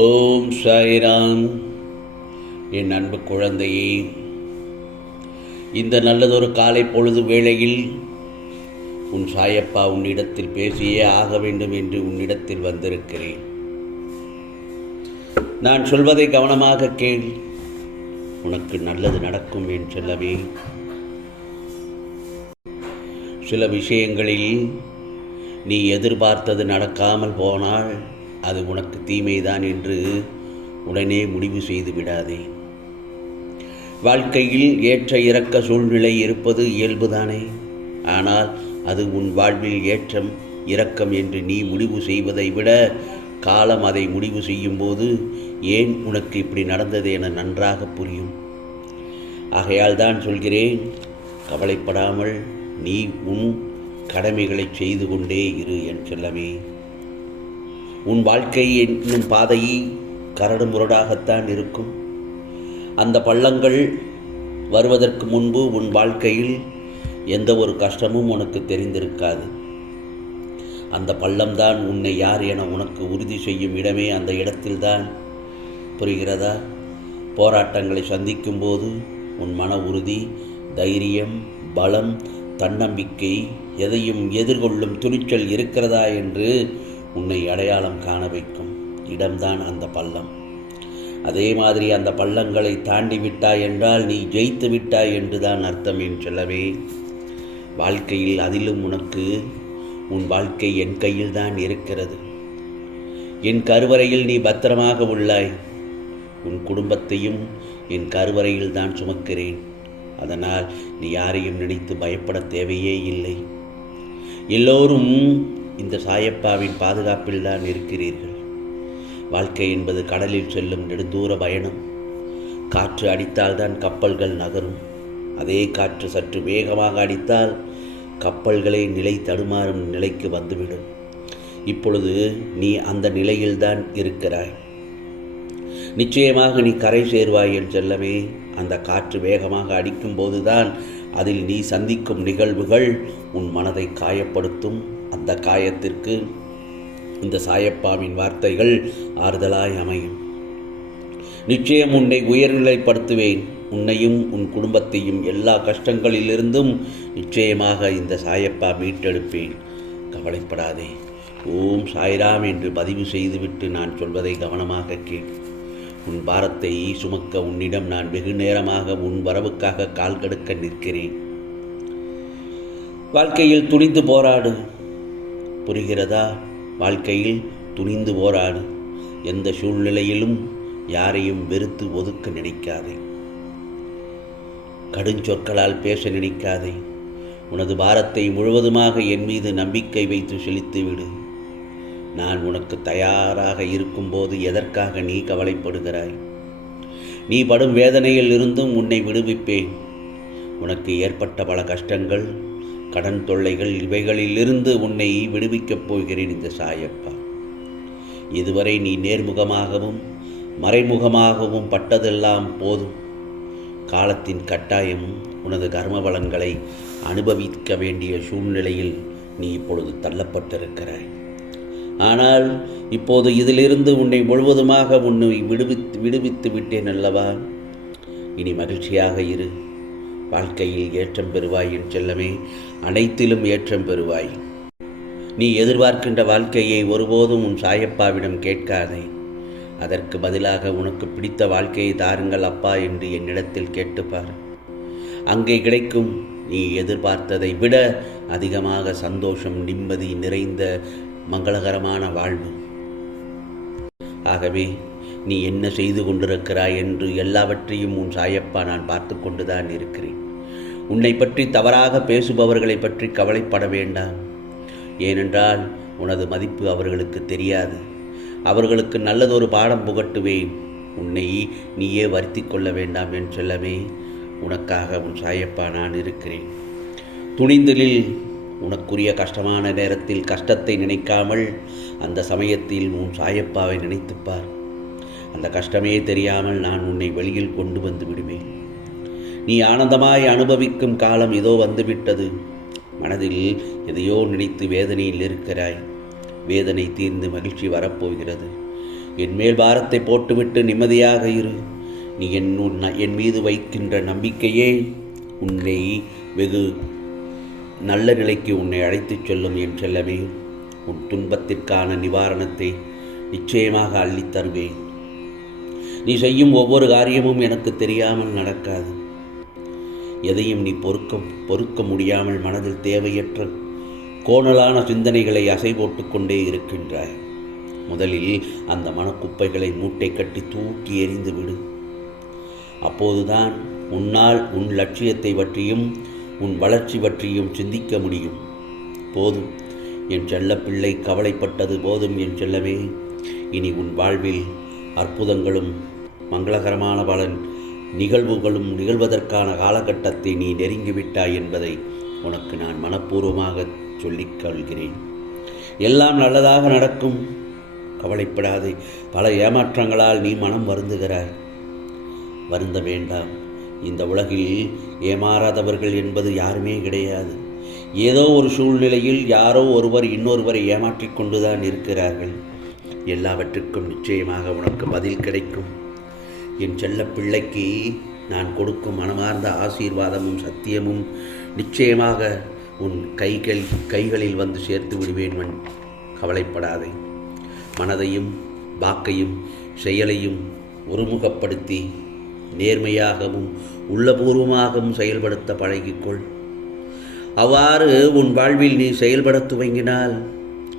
ஓம் சாய்ராம். என் அன்பு குழந்தையே இந்த நல்லதொரு காலை பொழுது வேளையில் உன் சாயப்பா உன்னிடத்தில் பேசியே ஆக வேண்டும் என்று உன்னிடத்தில் வந்திருக்கிறேன். நான் சொல்வதை கவனமாக கேள். உனக்கு நல்லது நடக்கும் என் செல்லவே சில விஷயங்களில் நீ எதிர்பார்த்தது நடக்காமல் போனால் அது உனக்கு தீமைதான் என்று உடனே முடிவு செய்து விடாதே. வாழ்க்கையில் ஏற்ற இறக்க சூழ்நிலை இருப்பது இயல்புதானே. ஆனால் அது உன் வாழ்வில் ஏற்றம் இரக்கம் என்று நீ முடிவு செய்வதை விட காலம் அதை முடிவு செய்யும்போது ஏன் உனக்கு இப்படி நடந்தது என நன்றாக புரியும். ஆகையால் தான் சொல்கிறேன் கவலைப்படாமல் நீ உன் கடமைகளை செய்து கொண்டே இரு என் செல்லமே. உன் வாழ்க்கை என்னும் பாதையை கரடு முரடாகத்தான் இருக்கும். அந்த பள்ளங்கள் வருவதற்கு முன்பு உன் வாழ்க்கையில் எந்த ஒரு கஷ்டமும் உனக்கு தெரிந்திருக்காது. அந்த பள்ளம்தான் உன்னை யார் என உனக்கு உறுதி செய்யும் இடமே அந்த இடத்தில்தான். புரிகிறதா? போராட்டங்களை சந்திக்கும்போது உன் மன உறுதி தைரியம் பலம் தன்னம்பிக்கை எதையும் எதிர்கொள்ளும் துணிச்சல் இருக்கிறதா என்று உன்னை அடையாளம் காண வைக்கும் இடம்தான் அந்த பள்ளம். அதே மாதிரி அந்த பள்ளங்களை தாண்டி விட்டாய் என்றால் நீ ஜெயித்து விட்டாய் என்றுதான் அர்த்தம் என் சொல்லவே வாழ்க்கையில் அதிலும் உனக்கு உன் வாழ்க்கை என் கையில் தான் இருக்கிறது. என் கருவறையில் நீ பத்திரமாக உள்ளாய். உன் குடும்பத்தையும் என் கருவறையில் தான் சுமக்கிறேன். அதனால் நீ யாரையும் நினைத்து பயப்பட தேவையே இல்லை. எல்லோரும் இந்த சாயப்பாவின் பாதுகாப்பில் தான் இருக்கிறீர்கள். வாழ்க்கை என்பது கடலில் செல்லும் நெடுந்தூர பயணம். காற்று அடித்தால்தான் கப்பல்கள் நகரும். அதே காற்று சற்று வேகமாக அடித்தால் கப்பல்களை நிலை தடுமாறும் நிலைக்கு வந்துவிடும். இப்பொழுது நீ அந்த நிலையில்தான் இருக்கிறாய். நிச்சயமாக நீ கரை சேர்வாய் என் செல்லமே. அந்த காற்று வேகமாக அடிக்கும்போதுதான் அதில் நீ சந்திக்கும் நிகழ்வுகள் உன் மனதை காயப்படுத்தும். அந்த காயத்திற்கு இந்த சாயப்பாவின் வார்த்தைகள் ஆறுதலாய் அமையும். நிச்சயம் உன்னை உயர்நிலைப்படுத்துவேன். உன்னையும் உன் குடும்பத்தையும் எல்லா கஷ்டங்களிலிருந்தும் நிச்சயமாக இந்த சாயப்பா மீட்டெடுப்பேன். கவலைப்படாதே. ஓம் சாய்ராம் என்று பதிவு செய்துவிட்டு நான் சொல்வதை கவனமாக கேள். உன் பாரத்தை சுமக்க உன்னிடம் நான் வெகு நேரமாக உன் வரவுக்காக கால் கடுக்க நிற்கிறேன். வாழ்க்கையில் துணிந்து போராடு. புரிகிறதா? வாழ்க்கையில் துணிந்து போராடு. எந்த சூழ்நிலையிலும் யாரையும் வெறுத்து ஒதுக்க நினைக்காதே. கடுஞ்சொற்களால் பேச நினைக்காதே. உனது பாரத்தை முழுவதுமாக என் மீது நம்பிக்கை வைத்து செலுத்திவிடு நான் உனக்கு தயாராக இருக்கும்போது எதற்காக நீ கவலைப்படுகிறாய்? நீ படும் வேதனையில் இருந்தும் உன்னை விடுவிப்பேன். உனக்கு ஏற்பட்ட பல கஷ்டங்கள் கடன் தொல்லைகள் இவைகளிலிருந்து உன்னை விடுவிக்கப் போகிறேன் இந்த சாயப்பா. இதுவரை நீ நேர்முகமாகவும் மறைமுகமாகவும் பட்டதெல்லாம் போதும். காலத்தின் கட்டாயம் உனது கர்ம பலன்களை அனுபவிக்க வேண்டிய சூழ்நிலையில் நீ இப்பொழுது தள்ளப்பட்டிருக்கிறாய். ஆனால் இப்போது இதிலிருந்து உன்னை முழுவதுமாக உன்னை விடுவித்து விடுவித்து விட்டேன் அல்லவா? இனி மகிழ்ச்சியாக இரு. வாழ்க்கையில் ஏற்றம் பெறுவாய் என் செல்லமே அனைத்திலும் ஏற்றம் பெறுவாய். நீ எதிர்பார்க்கின்ற வாழ்க்கையை ஒருபோதும் உன் சாயப்பாவிடம் கேட்காதே. அதற்கு பதிலாக உனக்கு பிடித்த வாழ்க்கையை தாருங்கள் அப்பா என்று என்னிடத்தில் கேட்டுப்பார். அங்கே கிடைக்கும் நீ எதிர்பார்த்ததை விட அதிகமாக சந்தோஷம் நிம்மதி நிறைந்த மங்களகரமான வாழ்வு. ஆகவே நீ என்ன செய்து கொண்டிருக்கிறாய் என்று எல்லாவற்றையும் உன் சாயப்பா நான் பார்த்து கொண்டுதான் இருக்கிறேன். உன்னை பற்றி தவறாக பேசுபவர்களை பற்றி கவலைப்பட வேண்டாம். ஏனென்றால் உனது மதிப்பு அவர்களுக்கு தெரியாது. அவர்களுக்கு நல்லதொரு பாடம் புகட்டுவேன். உன்னை நீயே வருத்தி கொள்ள வேண்டாம் என் செல்லமே. உனக்காக உன் சாயப்பா நான் இருக்கிறேன். துணிந்தலில் உனக்குரிய கஷ்டமான நேரத்தில் கஷ்டத்தை நினைக்காமல் அந்த சமயத்தில் உன் சாயப்பாவை நினைத்துப்பார் அந்த கஷ்டமே தெரியாமல் நான் உன்னை வெளியில் கொண்டு வந்து விடுவேன். நீ ஆனந்தமாய் அனுபவிக்கும் காலம் இதோ வந்துவிட்டது. மனதில் எதையோ நினைத்து வேதனையில் இருக்கிறாய். வேதனை தீர்ந்து மகிழ்ச்சி வரப்போகிறது. என் மேல் பாரத்தை போட்டுவிட்டு நிம்மதியாக இரு. நீ என் என் மீது வைக்கின்ற நம்பிக்கையே உன்னை வெகு நல்ல நிலைக்கு உன்னை அழைத்துச் செல்லும் என் செல்லமே. உன் துன்பத்திற்கான நிவாரணத்தை நிச்சயமாக அள்ளித் தருவேன். நீ செய்யும் ஒவ்வொரு காரியமும் எனக்கு தெரியாமல் நடக்காது. எதையும் நீ பொறுக்க பொறுக்க முடியாமல் மனதில் தேவையற்ற கோணலான சிந்தனைகளை அசை போட்டுக்கொண்டே இருக்கின்றாய். முதலில் அந்த மனக்குப்பைகளை மூட்டை கட்டி தூக்கி எறிந்து விடு. அப்போதுதான் உன்னால் உன் லட்சியத்தை பற்றியும் உன் வளர்ச்சி பற்றியும் சிந்திக்க முடியும். போதும். என் செல்ல பிள்ளை கவலைப்பட்டது போதும் என் செல்லமே. இனி உன் வாழ்வில் அற்புதங்களும் மங்களகரமான பலன் நிகழ்வுகளும் நிகழ்வதற்கான காலகட்டத்தை நீ நெருங்கிவிட்டாய் என்பதை உனக்கு நான் மனப்பூர்வமாக சொல்லிக் கொள்கிறேன். எல்லாம் நல்லதாக நடக்கும். கவலைப்படாதே. பல ஏமாற்றங்களால் நீ மனம் வருந்துகிறாய். வருந்த வேண்டாம். இந்த உலகில் ஏமாறாதவர்கள் என்பது யாருமே கிடையாது. ஏதோ ஒரு சூழ்நிலையில் யாரோ ஒருவர் இன்னொருவரை ஏமாற்றிக் கொண்டுதான் இருக்கிறார்கள். எல்லாவற்றுக்கும் நிச்சயமாக உனக்கு பதில் கிடைக்கும். என் செல்ல பிள்ளைக்கு நான் கொடுக்கும் மனமார்ந்த ஆசீர்வாதமும் சத்தியமும் நிச்சயமாக உன் கைகள் கைகளில் வந்து சேர்த்து விடுவேன் மண் கவலைப்படாதே. மனதையும் வாக்கையும் செயலையும் ஒருமுகப்படுத்தி நேர்மையாகவும் உள்ளபூர்வமாகவும் செயல்படுத்த பழகிக்கொள். அவ்வாறு உன் வாழ்வில் நீ செயல்படத் துவங்கினால்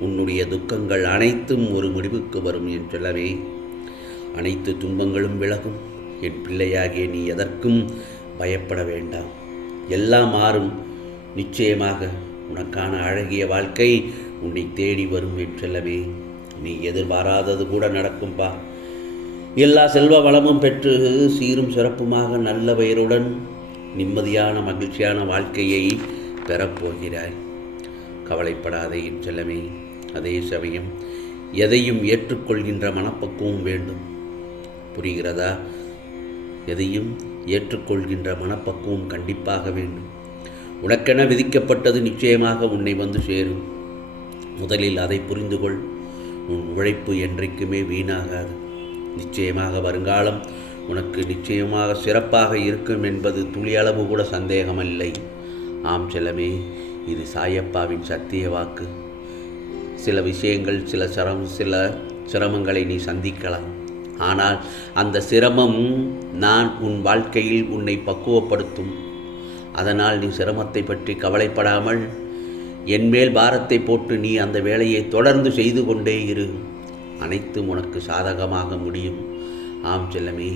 உன்னுடைய துக்கங்கள் அனைத்தும் ஒரு முடிவுக்கு வரும் என் சொல்லவே அனைத்து துன்பங்களும் விலகும். என் பிள்ளையாகிய நீ எதற்கும் பயப்பட வேண்டாம். எல்லாம் மாறும். நிச்சயமாக உனக்கான அழகிய வாழ்க்கை உன்னை தேடி வரும் என் நீ எதிர்பாராதது கூட நடக்கும்பா. எல்லா செல்வ வளமும் பெற்று சீரும் சிறப்புமாக நல்ல பெயருடன் நிம்மதியான மகிழ்ச்சியான வாழ்க்கையை பெறப்போகிறாய். கவலைப்படாதே என் செல்லமே அதே சமயம் எதையும் ஏற்றுக்கொள்கின்ற மனப்பக்குவம் வேண்டும். புரிகிறதா? எதையும் ஏற்றுக்கொள்கின்ற மனப்பக்குவம் கண்டிப்பாக வேண்டும். உனக்கென விதிக்கப்பட்டது நிச்சயமாக உன்னை வந்து சேரும். முதலில் அதை புரிந்து கொள் உன் உழைப்பு என்றைக்குமே வீணாகாது. நிச்சயமாக வருங்காலம் உனக்கு நிச்சயமாக சிறப்பாக இருக்கும் என்பது துளியளவு கூட சந்தேகமில்லை. ஆம் செல்லமே இது சாயப்பாவின் சத்திய வாக்கு. சில விஷயங்கள் சில சிரம் சில சிரமங்களை நீ சந்திக்கலாம். ஆனால் அந்த சிரமம் நான் உன் வாழ்க்கையில் உன்னை பக்குவப்படுத்தும். அதனால் நீ சிரமத்தை பற்றி கவலைப்படாமல் என்மேல் பாரத்தை போட்டு நீ அந்த வேலையை தொடர்ந்து செய்து கொண்டே இரு. அனைத்தும் உனக்கு சாதகமாக முடியும். ஆம் செல்லமே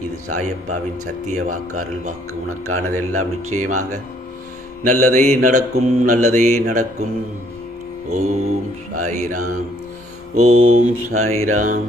இது சாயப்பாவின் சத்திய வாக்காரல் வாக்கு. உனக்கானதெல்லாம் நிச்சயமாக நல்லதே நடக்கும் நல்லதே நடக்கும். ஓம் சாய்ராம் ஓம் சாய்ராம்.